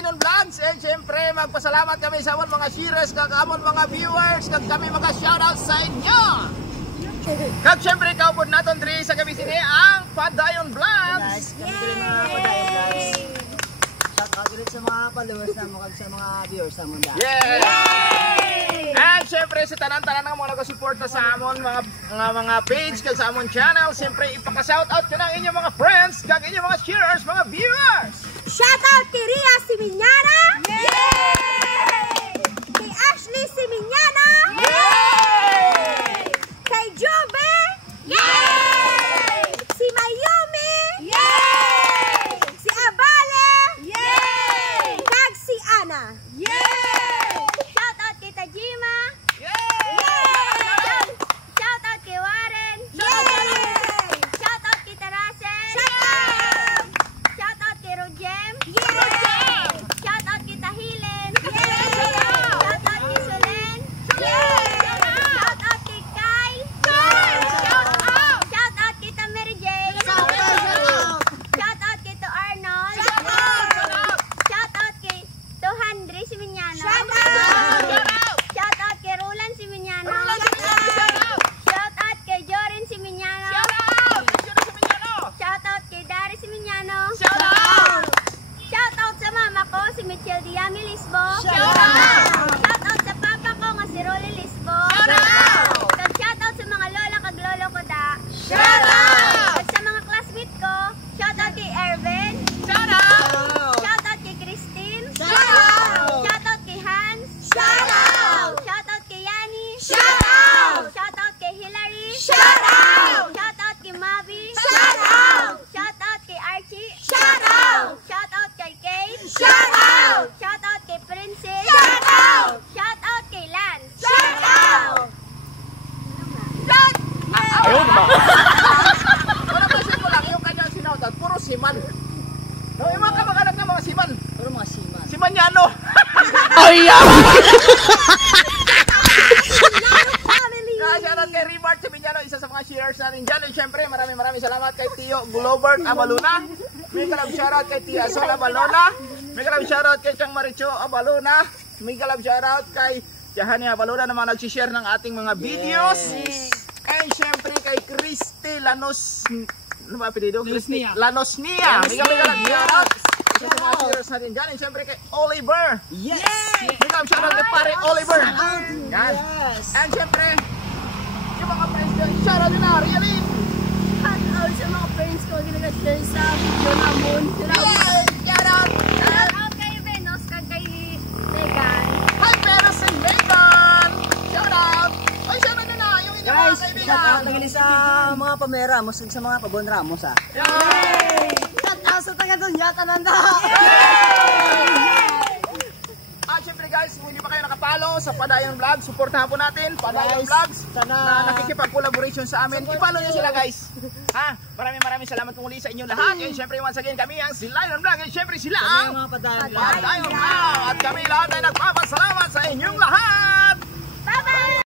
Padayon Vlogs. And syempre, magpasalamat kami sa amon mga sharers, kag amon mga viewers, kag kami mga shoutout sa inyo. Kag syempre, kaupod naton diri sa gabi sini ang Padayon Vlogs. Yay! Shout out ulit sa mga followers na kag sa mga viewers na muna. Yay! And syempre, sa tanan-tanan ng mga nagasuporta sa amon mga page kag sa amon channel, syempre ipaka-shoutout ko ng inyong mga friends kag inyong mga sharers, mga viewers. Shout out kay Ria Simiñana! Yay! Kay Ashley Simiñana! Yay! Kay Jobe! Yay! Si Mayumi! Yay! Si Abale! Yay! Kag si Ana! Yay! Shout out kay Tajima! Yay! Shout out kay Warren! Yay! Shout out kay Tarasen! Shout out kay Rojem! Yay! Shout out kay Tahilen! Yay! Shout out kay Solen! Yay! Shout out kay Kai! Shout out kay Mary Jane! Shout out kay Arnold! Shout out kay Handre Simiñano! Shout out kay Roland Simiñano! Shout out kay Joren Simiñano! Shout out kay Dari Simiñano! Shout out sa mama ko, si Michelle Diami Lisbo! Shout out sa papa ko nga si Rolly Lisbo! Shout out sa mga lola kag lolo ko da! Shout sa mga classmate ko, shout out kay Ervin! Shout out kay Christine! Shout out kay Hans! Shout out kay Yani! Shout out kay Hillary! Shout out kay Mavi! Shout out kay Archie! Shout out kay Kate! Shout out kay Princess! Shout out kay Lance! Ayun ba? Wala pa siya lang yung kanyang sinautan, puro siman. No, yung mga kamag-anak ng mga siman. Puro mga siman. Simanyano. Ayan! Shoutout kay Rimart Simiñano, isa sa mga sharers natin dyan. And syempre, maraming salamat kay Tio Globert Abaluna. May kalab shoutout kay Tia Sol Abalona. May kalab shoutout kay Chang Maricho Abalona. May kalab shoutout kay Jahani Abalona na mga nagsishare ng ating mga videos. And syempre kay Christy Lanos, ano ba apelido? Lanosnia. May kalab shoutout sa mga sharers natin dyan. And syempre kay Oliver. Yes! May kalab shoutout kay pare Oliver. Yan. Yes! And syempre, yung mga friends dyan, shoutout din na, Rialin. Shout out sa mga friends ko, ginagasdan sa video namon. Shoutout! Shout out kay Venus, kag kay Megan. Hi, Venus and Megan! Shoutout! Ay, shoutout din na, yung inyong mga Guys, shout kaibigan. out lagi sa mga pameramos ug sa mga pabonramos ha. Shout out sa taga Dunya Tananda. At syempre guys, kung hindi pa kayo nakapalo sa Padayon Vlogs, supportahan po natin Padayon Guys, Vlogs sana- na nakikipag-collaboration sa amin. I-follow nyo sila guys. Ha? Maraming salamat po muli sa inyong lahat. And syempre once again kami ang Silayon Vlog. And syempre sila Kami ang ang mga Padayon Vlog. Padayon Vlog. At kami lahat ay nagpapasalamat sa inyong lahat.